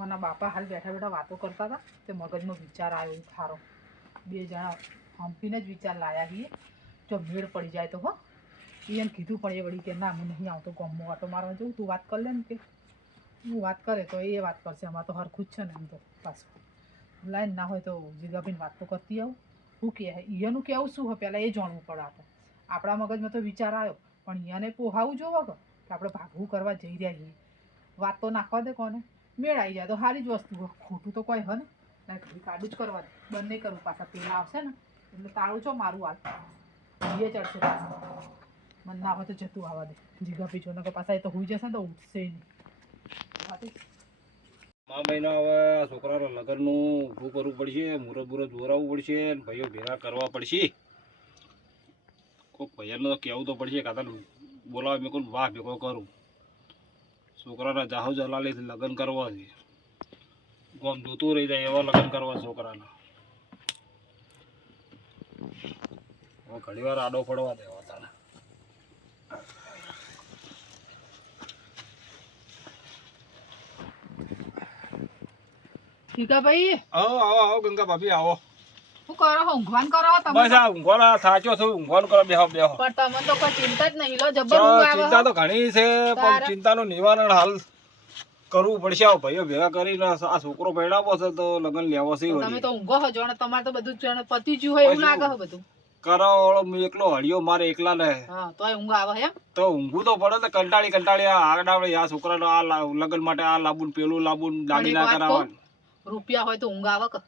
મારા બાપા હાલ બેઠા બેઠા વાતો કરતા હતા તે મગજમાં વિચાર આવ્યો થારો. બે જણા હંપીને જ વિચાર લાયા છીએ જો ભીડ પડી જાય તો હો. એને કીધું પણ એ વળી કે ના હું નહીં આવતો ગામમાં વાતો મારવા જવું, તું વાત કર લે ને કે હું વાત કરે તો એ વાત કરશે. અમારે તો હરખું જ છે ને એમ તો પાછું લાઈન ના હોય તો જીગાભાઈને વાત તો કરતી આવું. શું કહે એનું કહેવું શું હોય પહેલાં એ જાણવું પડે. આપણા મગજમાં તો વિચાર આવ્યો પણ એને પોહાવું જોવો કે આપણે ભાગવું કરવા જઈ રહ્યા છીએ. વાત તો નાખવા દે કોને મેળ આવી જાય તો સારી જ વસ્તુ હોય, ખોટું તો કોઈ હોય ને ઘડી કાઢું જ કરવા દે. બંધ નહીં કરવું પાછા પેલા આવશે ને એટલે તાળું છો મારું હાલ એ ચડશે પાછા. મને ના હોય તો જતું આવવા દે જીગાભાઈ જો કે પાછા એ તો હોઈ જશે ને તો ઉઠશે નહીં. મહિના હવે આ છોકરાના લગ્નનું ઊભું કરવું પડશે, મુહૂર્ત બુરત દોરાવવું પડશે, ભાઈઓ ભેગા કરવા પડશે. કોઈક ભાઈઓને તો કહેવું તો પડશે કાતા બોલાવે મેં કોઈ વાહ ભેગો કરું. છોકરાના જાહુ જલાલીથી લગ્ન કરવા છે, ગમ જોતું રહી જાય એવા લગ્ન કરવા છોકરાના. હવે ઘણી વાર આડો પડવા દેવા તારે. જીગાભાઈ આવો આવો આવો ગંગા ભાભી આવો. શું કરો ઊંઘવાન કરો તમે? બસ આ ઊંઘવાનો થાચો છું, ઊંઘવાનું કરો બેહો બેહો. પણ તમને તો કોઈ ચિંતા જ નહીં લો, જબર ઊંઘ આવે. ચિંતા તો ઘણી છે પણ ચિંતાનું નિવારણ હાલ કરવું પડશે. આવો ભાઈઓ ભેગા કરીને આ છોકરો પરણાવો છે તો લગ્ન લેવો છે. તમે તો ઊંઘો છો જાણે તમારે તો બધું જાણે પતી ગયું હોય એવું લાગે છે બધું. કરાવાળો હું એકલો હળિયો મારે એકલા ને હા તોય ઊંઘ આવે એમ તો ઊંઘવું તો પડે. કંટાળી કંટાળી આગળ આ છોકરાનો આ લગ્ન માટે આ લાવવું પેલું લાવવું દાગીના કરાવવાનું. રૂપિયા હોય તો ઊંઘ આવે કે?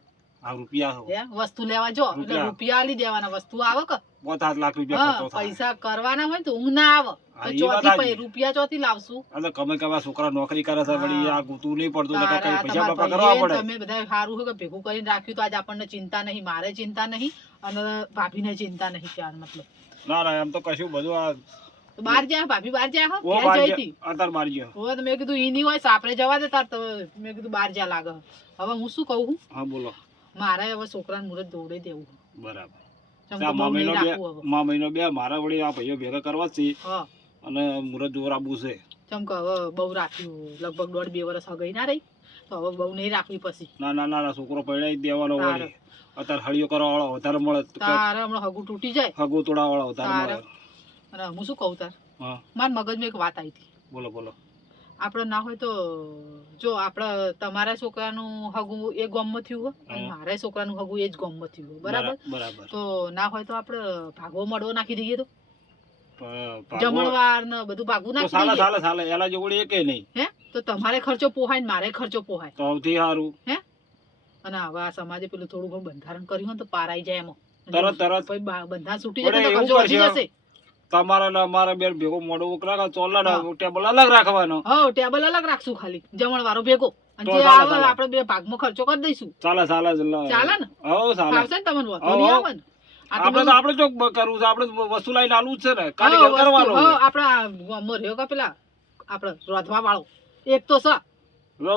આ રૂપિયા વસ્તુ લેવા જો એટલે રૂપિયા આલી દેવાના, વસ્તુ આવે કે? 7 લાખ રૂપિયા ખર્ચો થાય. પૈસા કરવાના હોય તો ઊંઘ ના આવે. ચોથી રૂપિયા ચોથી લાવશું? એટલે કમે કમે છોકરા નોકરી કરે છે વળી આ ગુતું નહીં પડતું તો કઈ પૈસા બાપા કરવા પડે. તમે બધા સારું છે કે ભેગું કરીને રાખ્યું તો આજ આપણને ચિંતા નહીં, મારે ચિંતા નહીં અને ભાભીને ચિંતા નહીં. ત્યાં મતલબ ના ના એમ તો કશું બધું આ બહાર જાય ભાભી બહાર જાય અત્યારે બહાર ગયો. મેં કીધું ઈ નહીં હોય સાપરે જવા દે તાર. મેં કીધું બહાર જ્યાં લાગે. હવે હું શું કહું? હા બોલો. મારે હવે છોકરાને મુહૂર્ત દોડે દેવું. બરાબર. મહિનો બે મારા વળી આ ભાઈઓ ભેગા કરવા જ છે અને મુહૂર્ત જોર આપવું છે. ચમ કે હવે બહુ રાખ્યું લગભગ 1.5-2 વર્ષ હગઈ ના રહી તો હવે બહુ નહીં રાખવી પછી. ના ના ના છોકરો પરણાઈ દેવાનો હોય. અત્યારે હળિયો કરવા વાળો વધારે મળે. તારે હમણાં હગું તૂટી જાય, હગું તોડા વાળો વધારે મળે. અને હું શું કહું તાર મારા મગજમાં એક વાત આવી હતી. બોલો બોલો. આપણે ના હોય તો જો આપણે તમારા છોકરાનું હગું એ ગામમાં થયું હોય અને મારા છોકરાનું હગું એ જ ગામમાં થયું હોય બરાબર બરાબર. તો ના હોય તો આપણે ભાગવો મળવો નાખી દઈએ તો જમણવાર ને બધું ભાગવું નાખી દઈએ. ચાલે ચાલે એલા જોડે એકે નહીં. હે તો તમારે ખર્ચો પોહાય ને મારે ખર્ચો પોહાય તો સૌથી સારું. હે અને હવે આ સમાજે પેલું થોડું ઘણું બંધારણ કર્યું હોય તો પારાઈ જાય એમાં તરત બંધારણ છૂટી જાય તો ખર્ચો વધી જશે. તમારા ને અમારા બેન ભેગો મોડો ઉકળા ચોલા ટેબલ અલગ રાખવાનો. હા ટેબલ અલગ રાખશું ખાલી જમણ વાળો ભેગો અને જે આવે આપણે બે ભાગમાં ખર્ચો કરી દઈશું. ચાલે ચાલે ચાલે ને? હો ચાલે. આવશે ને તમને વાંધો નહીં આવે ને? આપણે જો કરવું છે આપણે વસ્તુ લઈને આલું જ છે ને કારીગર કરવાનો. આપડા રહ્યો કે પેલા આપણે રોધવા વાળો એક તો છે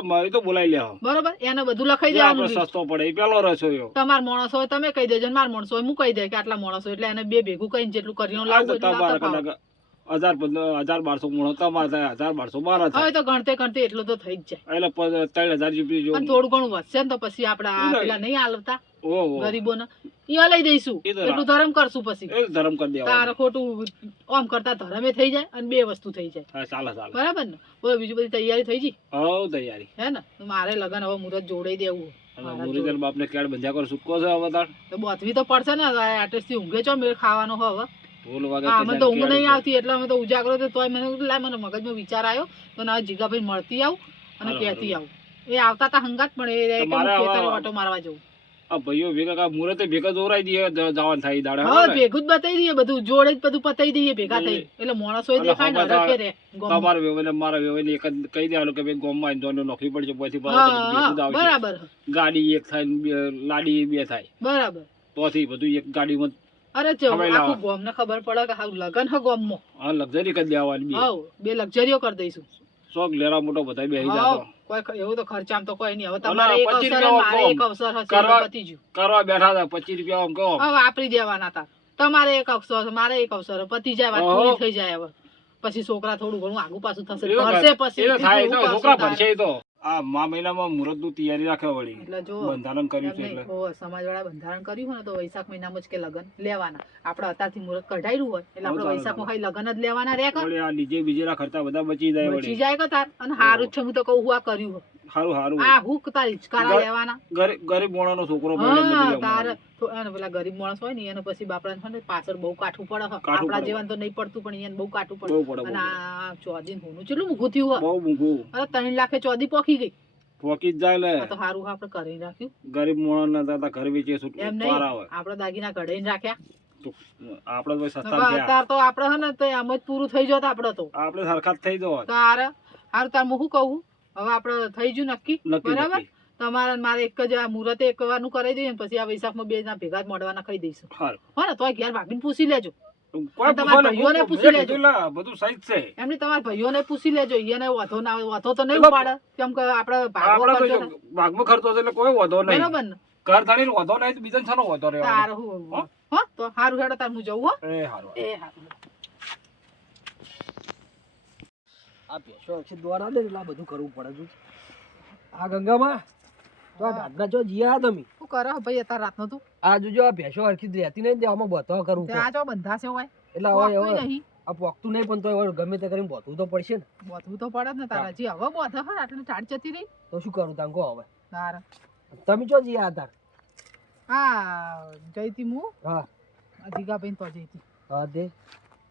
મારી તો બોલાઈ લે બરોબર એને બધું લખાઈ દેવાનું. સસ્તો પડે એ પેલો રસોઈયો. તમાર માણસ હોય તમે કહી દેજો, માર માણસ હોય હું કહી દે કે આટલા માણસ હોય એટલે એને બે ભેગું કહીને જેટલું કરીને લાવવું 1000-1200 મૂળો તમારે થાય, 1000-1200 મારા થાય. હવે તો ગણતે એટલું તો થઈ જ જાય એટલે 3000 રૂપિયા થોડું ઘણું વધશે ને તો પછી આપડા પેલા નહીં આલતા ગરીબોને ઈ લઈ દઈશું. એટલું ધર્મ કરશું પછી ધર્મ કરી દેવા. તારે ખોટું આમ કરતા ધર્મે થઈ જાય અને બે વસ્તુ થઈ જાય. ચાલે ચાલે બરાબર ને? બોલો બીજું બધી તૈયારી થઈ ગઈ? હવ તૈયારી હે ને? મારે લગન હવે મુહૂર્ત જોડાઈ દેવું. મુરીધર બાપ ને કેડ બંધ્યા કર સુટકો છે હવે તાર તો બોતવી તો પડશે ને. આર્ટિસ્ટ થી ઊંઘે છો મેળ ખાવાનો હવે બોલ વાગે અમે તો ઊંઘ નહીં આવતી એટલે અમે તો ઉજાગરો તો તોય મને મને મગજમાં વિચાર આવ્યો તો ના જીગાભાઈ મળતી આવું અને કહેતી આવું. એ આવતા તા હંગાત પણ એ ખેતરે ઓટો મારવા જવું. આ ભાઈઓ ભેગા મુહૂર્તે ભેગા દોરાઈ દઈએ જવાન થાય દાડે. હા ભેગું જ બતાવી દઈએ બધું જોડે જ બધું પતાવી દઈએ ભેગા થઈ એટલે માણસો દેખાય ને રખે રે. તમારે વેવને મારા વેવને એક જ કહી દેવાનું કે ભાઈ ગામમાં જોને નોકરી પડી છે પછી બરાબર ગાડી એક થાય લાડી બે થાય બરાબર તોથી બધું એક ગાડીમાં. અરે આખું ગામ ને ખબર પડે કે હા લગન હ ગામમાં. હા લક્ઝરી કરી દેવાની. હા બે લક્ઝરીઓ કરી દઈશું. શોખ લેરા મોટો બધા બેસી જાતો. કોઈ એવું તો ખર્ચામ તો કોઈ નહીં. હવે તમારે એક અવસર મારે એક અવસર હશે પતી ગયું. કરવા બેઠા હતા 25 રૂપિયા આમ કહો હવે વાપરી દેવાના હતા. તમારે એક અવસર મારે એક અવસર પતી જાય વાત પૂરી થઈ જાય. હવે પછી છોકરા થોડું ઘણું આગુ પાછું થશે એ તો ભરશે પછી એ તો થાય, એ બીજું તો શું છોકરા કરશું ભરશે તારે? એ તો. આ મહિનામાં મુહૂર્તનું તૈયારી રાખે વળી. એટલે જો બંધારણ કર્યું છે એમ નહીં, એટલે. ઓ સમાજવાળા બંધારણ કર્યું હોય ને તો વૈશાખ મહિનામાં જ કે લગ્ન લેવાના. આપણે અત્યારથી મુહૂર્ત કઢાયું હોય એટલે આપણે ચાલે, વૈશાખમાં ચાલે. ખાલી લગ્ન જ લેવાના રહ્યા કર. વળી આ ડીજે બીજેના ખર્ચા બધા બચી જાય બચી વળી. જાય કે તાર. અને હારું જ છે, હું તો કહું હું આ કર્યું હોય. સારું સારું. આ હું તાર હિચકારા ગર- લેવાના. ગરીબ મોણાનો છોકરો પડે બધી હા જમવાનું. તારે અને પેલા ગરીબ માણસ હોય ને એને પછી બાપડા છે ને પાછળ બહુ કાઠું પડે હ. કાઠું આપણા પડે. જેવાને તો નહીં પડતું પણ એને બહુ કાઠું બહુ પડે. પડે, બહુ અને પડે. આ ચોદી હોનું ચેટલું મૂકું થયું હ. બહુ મૂંઘું. અરે 3 લાખે ચોદી પોખી ગઈ. પોકી જ જાય લે. આ તો હારું આપણે કરી રાખ્યું. ગરીબ મોણા ના ઘર વેચે એમ છૂટું નહીં, પાર આવે આપણે દાગીના કઢાઈને રાખ્યા. તો આપણે તો સસ્તા નકર થયા. અત્યારે તો આપણે હે ને તો આમ જ પૂરું થઈ જત આપણે તો. આપણે સરખા જ થઈ જવા. તારે હારું તાર હું શું કહું, હવે આપણે થઈ ગયું નક્કી નક્કી બરાબર. નક્કી. તમારે ને મારે એક જ આ મુહૂર્તે એક વારનું કરાવી દઈએ ને પછી આ વૈશાખમાં 2 ના ભેગા જ મોડવાના ખાઈ દઈશું. હારું. હો ને તોય ઘેર ભાભીને પૂછી લેજો. કોઈ તમારા પૂછવાનું, ભાઈઓને મેં પૂછી લેજો. કીધું લા, બધું સહી જ છે. એમની તમારા ભાઈઓને પૂછી લેજો. એને વાંધો ના આવે, વાંધો તો નહીં એટલે ઉપાડે કેમ કે આપણે ભાગવો આપણે તો ખર્ચો જો ભાગમાં ખર્ચો છે એટલે કોઈ વાંધો થાય. નહીં. બરાબર ને? ઘર ધણીને વાંધો નહીં તો બીજાને શાનો વાંધો રહેવાનો? તારે હું હો તો હારું હેડો તાર હું જઉં હો. એ હારું. એ હારું. આ ભેંસો અક્ષિત દ્વારા દે એટલે આ બધું કરવું પડે છે. આ ગંગામાં તો આ દાદના જો જીયા તમે શું કરે હે ભાઈ અત્યારે રાતનો તું? આ જોજો આ ભેંસો હરખી જ રહેતી નહીં, આમાં બધાવ કરવું તે પડે. આ જો બંધાશે હોય એટલે હવે વાગતુંય હવે નહીં. આ પોકતું નહીં પણ તો હવે ગમે તે કરીને બોધવું તો પડશે ને. બોધવું તો પડે જ ને તારા. હજી હવે બોધે હે આટલી ટાઢ જતી રહી તો શું કરું તાંકો હવે તારે. તમે ચો જીયા હતા? હા જઈતી હું હા જીગાભાઈ તો જઈતી. હા તે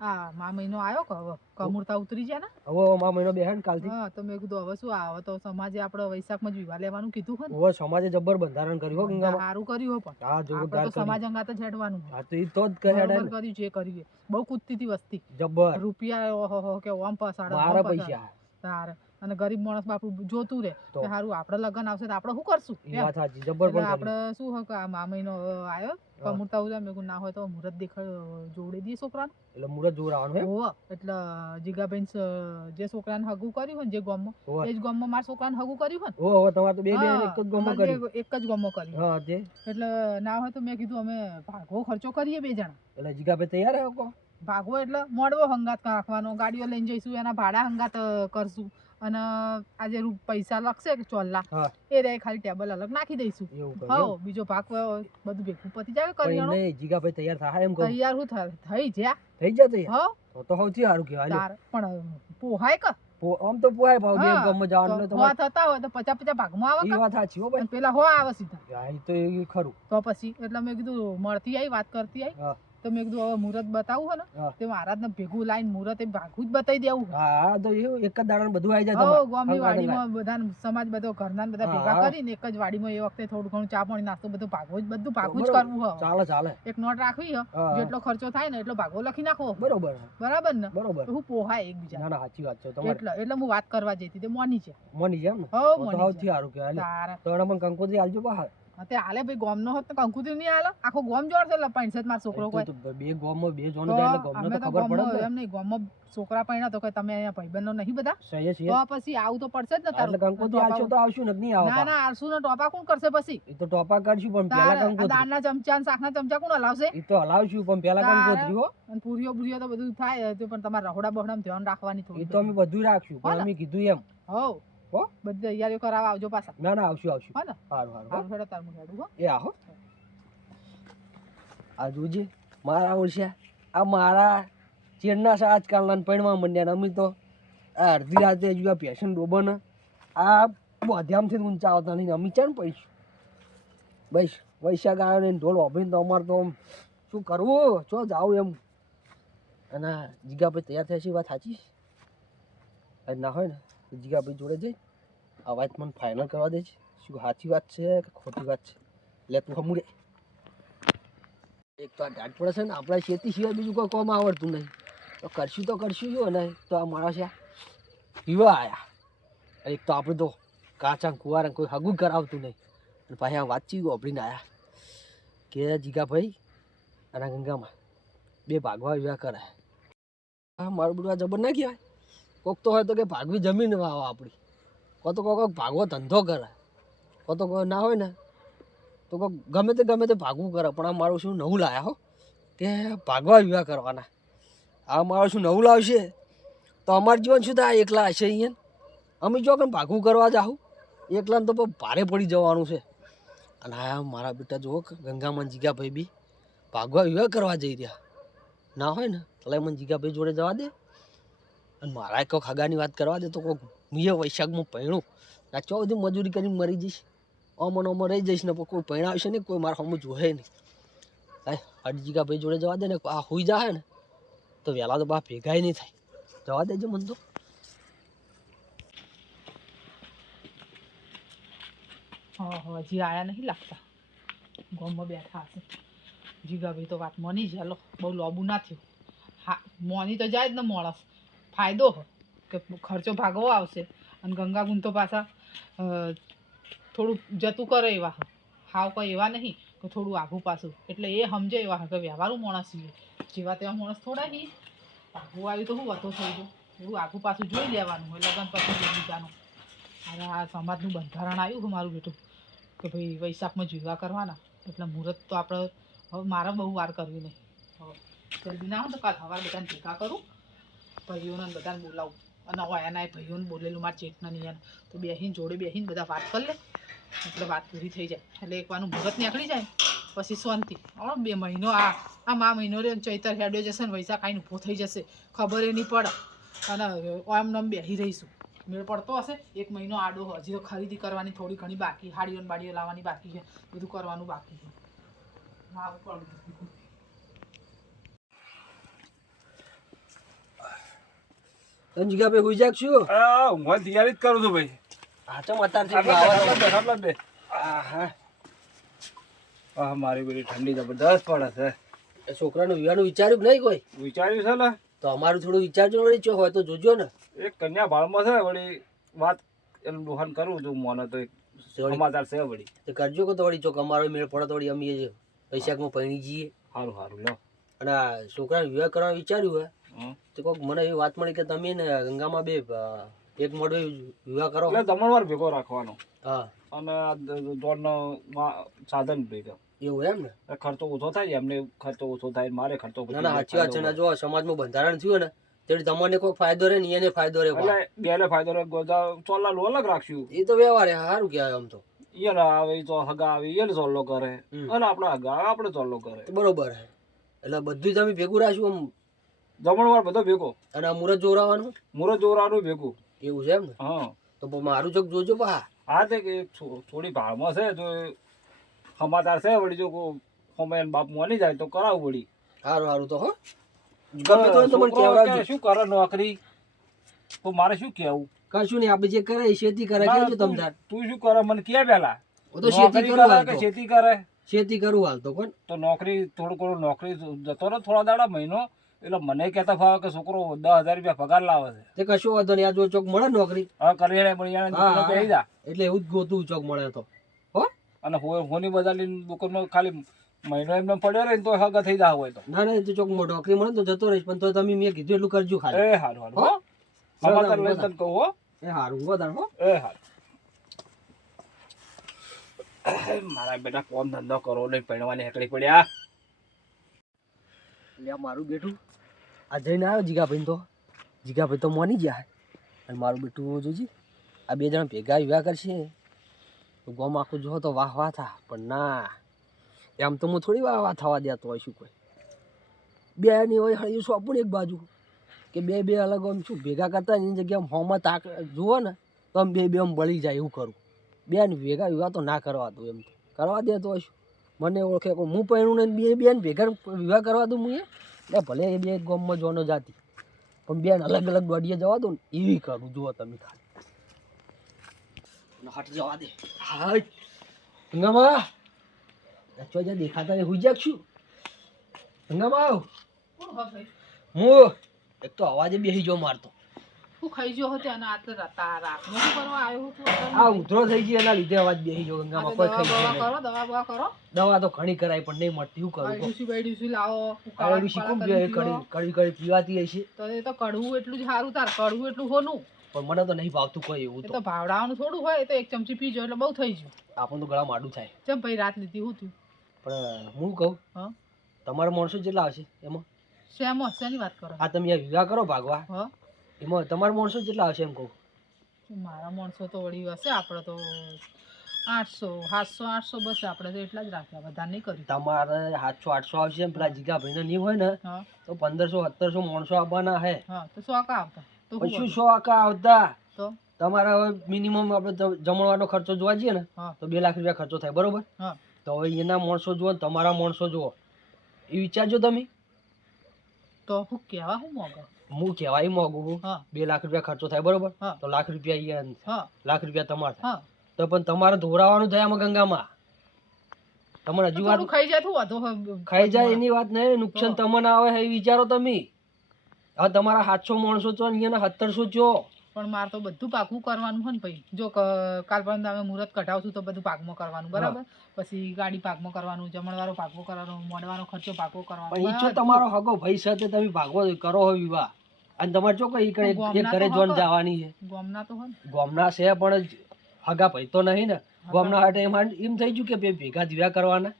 હા મા મહિનો આવ્યો કે હવે કમુરતા ઉતરી જાય ને. હવે મા મહિનો બેહે ને કાલથી. હા તો મેં કીધું હવે શું આવે તો સમાજે આપણે વૈશાખમાં જ વિવાહ લેવાનું કીધું હોય ને. હવે સમાજે જબ્બર બંધારણ કર્યું હો ગંગામાં. સારું કર્યું હોય પણ હા આપણે જોરદાર તો કર્યું. સમાજ અંગાત જ હેડવાનું હોય. હા તો એ તો જ કર્યા બરોબર ને કર્યું છે, કર્યું છે. બહુ કૂદતી હતી વસ્તી. જબ્બર. રૂપિયા ઓહો કે ઓમ પસાડે મારા પૈસા તારે. અને ગરીબ માણસ બાપુ જોતું રે તો. કે હારું આપણે લગન આવશે તો આપણે શું કરશું એ એમ. વાત સાચી, જબ્બર એટલે પણ આપણે કર્યું. શું હોય કે આ મા મહિનો આવ્યો કમુરતા ઉજા મેં કીધું ના હોય તો મુહૂર્ત દેખાડ જોડે દઈએ છોકરાને. એટલે મુરત જોરાવાનું હે. હોવ એટલે જીગાબેન જે છોકરાને હગું કર્યું હોય ને જે ગામમાં હોવે. એ જ ગામમાં મારા છોકરાને હગું કર્યું હોય ને. ઓ હવે તમારે તો બે બે હા, એક જ ગામમાં અમારે કર્યું. એક જ ગામમાં કર્યું. હા તે એટલે ના હોય તો મેં કીધું અમે ભાગવો ખર્ચો કરીએ 2 જણા. એટલે જીગાભાઈ તૈયાર હે કો? ભાગવો એટલે મોડવો હંગાત રાખવાનો, ગાડીઓ લઈને જઈશું, એના ભાડા હંગાત કરશું. અને આજે પૈસા લખશે કે 4 લાખ હા એ રે ખાલી ટેબલ અલગ નાખી દઈશું. એવું કર્યું. હો બીજો ભાગ બધું ભેગું પતી જાય કઈ કરિયાણું. નહીં, જીગાભાઈ તૈયાર થાય એમ કહું. તૈયાર હું થઈ જ્યા થઈ જાય તૈયાર. હો તો સૌથી સારું કહેવાય લ્યો. તાર પણ પોહાય કે આમ તો પોહાય ભાવ બે હા, ગામમાં જવાનું એટલે તો તમારે થતા હોય તો 50 ભાગમાં આવે એ કે વાત સાચી હો ભાઈ. અને પેલા હો આવે સીધા. હા, એ તો એ ખરું. તો પછી એટલે મેં કીધું મળતી આવી વાત કરતી આવી હા તો મેં કીધું હવે મુહૂર્ત બતાવું હોય ને હા. તે મહારાજને ભેગું લાઈન મુહૂર્ત એ ભાગું જ બતાવી દેવું. હા તો એવું એક જ દાડામાં બધું આવી જાય હો તમારે. ગામની હંગાત વાડીમાં બધા સમાજ બધો ઘરના ને બધા ભેગા હા. કરીને એક જ વાડીમાં એ વખતે થોડું ઘણું ચા પાણી નાસ્તો બધું ભાગવું જ બધું ભાગવું જ બરોબર. કરવું હોય. ચાલે ચાલે. એક નોટ રાખવી હોય હા, હા. જેટલો ખર્ચો થાય ને એટલો ભાગો લખી નાખો. બરોબર બરાબર ને? બરોબર. તો હું પોહાય એકબીજા. ના ના સાચી વાત છે તમારી. એટલે હું વાત કરવા જતી તે મોની છે. મની છે એમ ને? હો તો તો મોની સૌથી છે. સારું કહેવાય લે. તારે તો એને પણ કંકોત્રી આલજો બહાર. હા, તે હાલે ભાઈ ગોમનો હોત તો કંકુતરી નહીં હાલે. આખો ગોમ જોડ છે લપાઈ છે મારો છોકરો કોઈ. તો બે ગામમાં બે જોનો તો જાય એટલે ગામને અમે તો તો ખબર પડે ગોમમાં ને. એમ નહીં ગોમમાં છોકરા પૈણા તો કોઈ તમે અહીંયા ભાઈબંધો નહીં બધા. સહી છે. તો પછી આવું તો પડશે જ ને એટલે કંકોત્રી આલશો તો આવશું ને નહીં ના આવવા. ના આલસુ ને ટોપા કોણ કરશે પછી? એ તો ટોપા કરશું પણ તારે પહેલા આ કંકોત્રી. દાળના ચમચા ને શાકના ચમચા કોણ હલાવશે? એ તો હલાવશું પણ પહેલા તારે. કંકોત્રી હો. અને પૂરીઓ બુરીઓ તો બધું થાય તો પણ તમારે રહોડા બહોડામાં ધ્યાન રાખવાની એ થોડી તો અમે બધું રાખશું પણ અમે કીધું એમ. હો હો? બધી તૈયારીઓ કરાવવા આવજો પાછા. ના ના આવશું આવશું. હો ને? સારું સારું હો. હારું હેડો તાર હું હેડું હો. એ આહો આ જોજે મારા ઓળશ્યા આ મારા ચેડના છે આજકાલના પૈણમાં મંડ્યા ને અમે તો આ અડધી રાતે હજુ આ પેશન ડોબન આ બોધ્યામથી ઊંચા આવતા નહીં અમે ચાણ પડીશું બસ વૈશાખ આવ્યો ને ઢોલ વાપરીને તો અમારે તો આમ શું કરવું ચો જાવું એમ. અને જીગાભાઈ તૈયાર થયા છે એ વાત સાચી છે ના હોય ને તો જીગાભાઈ જોડે જઈ આ વાત મને ફાઇનલ કરવા દે છે શું સાચી વાત છે કે ખોટી વાત છે એટલે તું હમુડે. એક તો આ ઢાટ પડે છે ને આપણા ખેતી સિવાય બીજું કોઈ કોમ આવડતું નહીં તો કરશું જો ને તો આ માણસ પીવા આવ્યા એક તો આપણે તો કાચા કુવારા કોઈ હગું કરાવતું નહીં અને પાછી આ વાતચીત વાપરીને આવ્યા કે જીગાભાઈ અને ગંગામાં બે ભાગવા વિવાહ કરાય. હા મારું બધું આ જબર ના કહેવાય. કોક તો હોય તો કે ભાગવી જમીન વાવો આપણી કોક તો કોક ભાગવો ધંધો કરે કોક તો કોઈ ના હોય ને તો કોક ગમે તે ભાગવું કરે પણ આ મારું શું નવું લાયા હો કે ભાગવા વિવાહ કરવાના. આ મારું શું નવું લાવશે તો અમારું જીવન શું થાય એકલા હશે અહીંયા અમે જો કે ભાગવું કરવા જાઉં એકલાને તો ભારે પડી જવાનું છે અને આ મારા બેટા જુઓ ગંગામાં જીગાભાઈ બી ભાગવા વિવાહ કરવા જઈ રહ્યા ના હોય ને એટલે મને જીગાભાઈ જોડે જવા દે અને મારા કોઈક હગાની વાત કરવા દે તો કોઈક હું વૈશાખમાં પૈણું આ ચો બધી મજૂરી કરીને મરી જઈશ અમન અમર રહી જઈશ ને કોઈ પૈણાવશે ને કોઈ મારા હમું જોહે નહીં હા હટ જીગાભાઈ જોડે જવા દે ને આ હોઈ જાય ને તો વહેલા તો બા ભેગાય નહીં થાય જવા દેજો મને તો હા હજી આયા નહીં લાગતા ગામમાં બેઠા હશે જીગાભાઈ તો વાત મની જ હાલો બહુ લોબુ ના થયું હા મોની તો જાય જ ને માણસ ફાયદો હોય કે ખર્ચો ભાગવો આવશે અને ગંગાગુન તો પાછા થોડું જતું કરે એવા હાવ કોઈ એવા નહીં કે થોડું આઘું પાછું એટલે એ સમજે એવા કે વ્યવહારું માણસ છીએ જેવા તેવા માણસ થોડા નહીં આઘું આવ્યું તો હું વધો થઈ ગયો એવું આઘું પાછું જોઈ લેવાનું હોય લગ્ન પછી બીજાનું હવે આ સમાજનું બંધારણ આવ્યું છે મારું બેટું કે ભાઈ વૈશાખમાં જીવા કરવાના એટલે મુહૂર્ત તો આપણે હવે મારે બહુ વાર કરવી નહીં હવે જલ્દી ના હોય તો કાલ સવારે બધાને ભેગા કરું ભાઈઓને બધાને બોલાવું અને હવે એના ભાઈઓને બોલેલું મારા ચેટના નહીં તો બેસીને જોડે બેસીને બધા વાત કરી લે એટલે વાત પૂરી થઈ જાય એટલે એકવાનું મુહૂર્ત નીકળી જાય પછી શાંતિ હવે 2 મહિનો આ મહિનો રે ચૈતર હેડ્યો જશે ને વૈશાખ આવીને ઊભો થઈ જશે ખબર એ નહીં પડે અને આમ નામ બેસી રહીશું મેળ પડતો હશે 1 મહિનો આડો હજી તો ખરીદી કરવાની થોડી ઘણી બાકી હાડીઓ ને બાડીઓ લાવવાની બાકી છે બધું કરવાનું બાકી છે હા જીગાભાઈ હોઈ જાગ છું હું તૈયારી જ કરું છું ભાઈ હા ચમ અત્યારે હા મારી બધી ઠંડી જબરદસ્ત પડે છે છોકરાનું વિવાહનું વિચાર્યું કે નહીં કોઈ વિચાર્યું છે ને તો અમારું થોડું વિચારજો વળી ચો હોય તો જોજો ને એક કન્યા ભાળમાં છે વળી વાત એનું દોહન કરું છું મને તો એક સમાચાર છે વળી તો કરજો કે તો વળી ચોક અમારો મેળ પડે તો વળી અમે વૈશાખમાં પૈણી જઈએ સારું સારું લો અને આ છોકરાને વિવાહ કરવાનું વિચાર્યું હોય હમ. તો કોઈક મને એવી વાત મળી કે તમે ને ગંગામાં બે એક મોડો વિવાહ કરો એટલે જમણવાર ભેગો રાખવાનો હા અને આ દોડનો સાધન ભેગો એવું એમ ને ખર્ચો ઓછો થાય એમને ખર્ચો ઓછો થાય મારે ખર્ચો ના ના સાચી વાત છે ને જો સમાજમાં બંધારણ થયું ને તેડી તમને કોઈ ફાયદો રહે ને એને ફાયદો રહે એટલે બેને ફાયદો રહે ગોજા ચોલ્લાનું અલગ રાખશું એ તો વ્યવહાર સારું કહેવાય આમ તો એને આવે તો હગા આવે એને ચોલ્લો કરે અને આપણે હગા આવે આપણે ચોલ્લો કરે બરોબર હે એટલે બધું તમે ભેગું રાખ્યું આમ જમણવાર બધો ભેગો અને આ મુરત જોરાવાનું મુરત જોરાનું ભેગું એવું છે એમ ને હા તો મારું ચોક જોજો પા હા તે કે થોડી ભાળમાં છે તો સમાચાર છે વળી જો સમય બાપ માની જાય તો કરાવું વળી સારું સારું તો હો ગમે તો તમને કહેવાય શું કરે નોકરી તો મારે શું કેવું કશું નહીં આપણે જે કરે એ ખેતી કરે કેજો તમ તાર તું શું કરે મને કે પેલા હું તો ખેતી નોકરી કરું કરે હાલ કે તો ખેતી કરે ખેતી કરું હાલ તો કોણ તો નોકરી થોડું ઘણું નોકરી જતો રહે થોડા દાડા મહિનો એટલે મને કહેતા ફાવે કે છોકરો 10,000 રૂપિયા પગાર લાવે છે તે કશો વાંધો નહીં આ જો ચોક મળે નોકરી હવે કરિયાણે બળિયાણે બેસી જા એટલે એવું જ ગોતું ચોક મળે તો હો અને હોની બજારની દુકાનમાં ખાલી મહિનો એમને પડ્યો રહે ને તો હગા થઈ જા હોય તો ના ના એ તો ચોક નોકરી મળે તો જતો રહીશ પણ તો તમે મેં કીધું એટલું કરજો ખાલી એ હારું હારું હો સમાચાર લઈને તને કહું હો એ સારું વધારે હો એ હારું મારા બેટા કોમ ધંધો કરો નહીં પૈણવાની હેકડી પડ્યા એટલે આ મારું બેટું આ જઈને આવ્યો જીગાભાઈ તો મોની ગયા અને મારું બેટું જોજી આ 2 જણા ભેગા વિવાહ કરશે તો ગોમ આખું જો તો વાહ વાહ થા પણ ના એમ તો હું થોડી વાહ થવા દેતો હોય શું કોઈ બે ની હોય હળી સોંપું એક બાજુ કે બે અલગ આમ શું ભેગા કરતા એની જગ્યાએ હોમાં તાક જુઓ ને તો આમ બે આમ બળી જાય એવું કરું બેન ભેગા વિવાહ તો ના કરવા દઉં એમ કરવા દેતો હોય શું મને ઓળખે હું પહેરું ને બેન ભેગા વિવાહ કરવા દઉં હું એટલે ભલે એ 2 ગામમાં જોનો જાતી પણ બેન અલગ અલગ દોડીએ જવા દો ને એવી કરું જુઓ તમે ખાલી હટ જવા દે હા ગંગામાં ચો જા દેખાતા હુઈ જાગ છું ગંગામાં કોણ હા ભાઈ હું એક તો અવાજે બેસી જો મારતો હું ખાઈ ગયો હતો અને આ તો રાતનો શું કરવા આવ્યો હતો આ ઉધરો થઈ ગઈ એના લીધે અવાજ બેસી જો ગંગામાં કોઈ ખાઈ ગયો કરો દવા કરો દવા તો ઘણી કરાય પણ નહીં મળતી શું કરું બાયડુસી લાવો કાળું શીખું કડી પીવાતી હશે તો એ તો કડવું એટલું જ સારું તાર કડવું એટલું હોનું પણ મને તો નહીં ભાવતું કોઈ એવું એ તો તો ભાવડાવાનું થોડું હોય એ તો 1 ચમચી પીજો એટલે બહુ થઈ ગયું આપણને તો ગળા માડું થાય ચમ ભાઈ રાત લીધી હું થયું પણ હું કહું હા તમારા માણસો જેટલા હશે એમાં શેમાં શેની વાત કરો આ તમે આ વિવાહ કરો ભાગવા હા એમાં તમારા માણસો કેટલા આવશે એમ કહું? મારા માણસો તો વળી હશે આપણે તો 800 700 800 બસ આપણે તો એટલા જ રાખ્યા વધારે નહીં કર્યું. તમારે 700 800 આવશે એમ પેલા જીગાભાઈને નહીં હોય ને હા તો 1500 1700 માણસો આવવાના હે. હા તો 100 કા આવતા તો પણ શું શું 100 આકા આવતા? તો તમારે હવે મિનિમમ આપણે જમણવાનો ખર્ચો જોવા જઈએ ને હા તો 2 લાખ રૂપિયા ખર્ચો થાય બરોબર. હા તો હવે એના માણસો જુઓ ને તમારા માણસો જુઓ એ વિચારજો તમે. તો હું કહેવા હું મોગો. હું કહેવાય મોગું હા 2 લાખ રૂપિયા ખર્ચો થાય બરોબર. હા તો લાખ રૂપિયા અહીંયા હા લાખ રૂપિયા તમારે થાય. હા તો પણ તમારે ધોરાવાનું થાય આમાં ગંગામાં. તમને તો હજુ વાર થોડું ખાઈ જાય તો વધુ ખાઈ જાય એની વાત નહીં, નુકસાન તમને આવે એ વિચારો તમે. હવે તમારા 700 માણસો છો ને અહીંયાના 1700 છો. પણ મારે તો બધું પાકું કરવાનું હોય ને ભાઈ. જો કાલ પરમ તમે મુહૂર્ત કઢાવશું તો બધું પાકમાં કરવાનું બરાબર. પછી ગાડી પાકમાં કરવાનું, જમણવારો પાકવો કરવાનો, મોડવાનો ખર્ચો પાકવો કરવાનો. પણ ઈ છો તમારો હગો ભાઈ સાથે તમે ભાગવો કરો હો વિવાહ. અને તમારે જો કઈ એક ઘરે જોન જવાની છે. ગોમના તો હોય ને. ગોમના છે પણ હગા ભાઈ તો નહીં ને. ગોમના હાટે એમ થઈ ગયું કે બે ભેગા દિવ્યા કરવાના.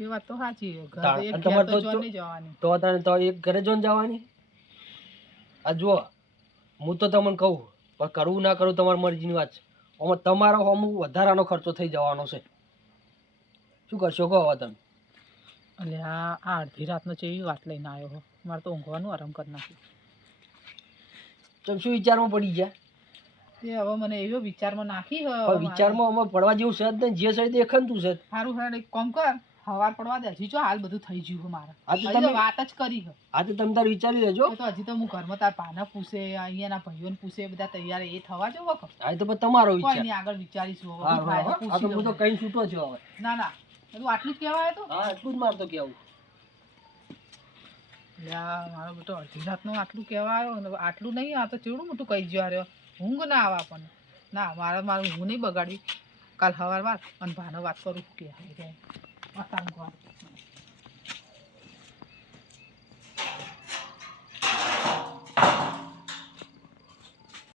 એ વાત તો સાચી છે. ઘરે અને એક તમારે ઘેર તો તો જોન નહીં જવાની. તો તને તો એક ઘરે જોન જવાની. આ જુઓ હું તો તમને કહું પણ કરવું ના કરવું તમારી મરજીની વાત છે. આમાં તમારો અમુક વધારાનો ખર્ચો થઈ જવાનો છે. શું કરશો કહો હવે તમે? એટલે આ અડધી રાતનો છે એવી વાત લઈને આવ્યો હો. મારે તો ઊંઘવાનું આરામ કરી નાખ્યું. તમે શું વિચારમાં પડી ગયા? તે હવે મને એવો વિચારમાં નાખી પણ વિચારમાં અમે પડવા જેવું છે જ નહીં. જે છે દેખનતું છે. સારું હેડ એક કામ કર, સવાર પડવા દે. હજી જો હાલ બધું થઈ ગયું છે મારે. આ તો હજી તમે તો વાત જ કરી છે. આ તો તમે તાર વિચારી લેજો. એ તો હજી તો હું ઘરમાં તાર પાના પૂછે, અહીંયાના ભાઈઓને પૂછે, બધા તૈયાર એ થવા જો વખત. આ તો પછી તમારો કોઈ વિચાર. નહીં, આગળ વિચારીશું હવે. હા, શું થાય હા, છે હા. આ તો પૂછી હું તો લઉં. કઈ છૂટો છો હવે. ના ના બધું આટલું જ કહેવાય તો. હા એટલું જ મારતો કેવું. એટલે આ મારો બેટો અડધી રાતનું આટલું કહેવા આવ્યો ને આટલું નહીં. આ તો ચેવડું મોટું કહી ગયો રહ્યો. ઊંઘ ના આવે આપણને. ના મારું ઊંઘ નહીં બગાડી. કાલ સવાર વાત અને ભાનો વાત કરું કે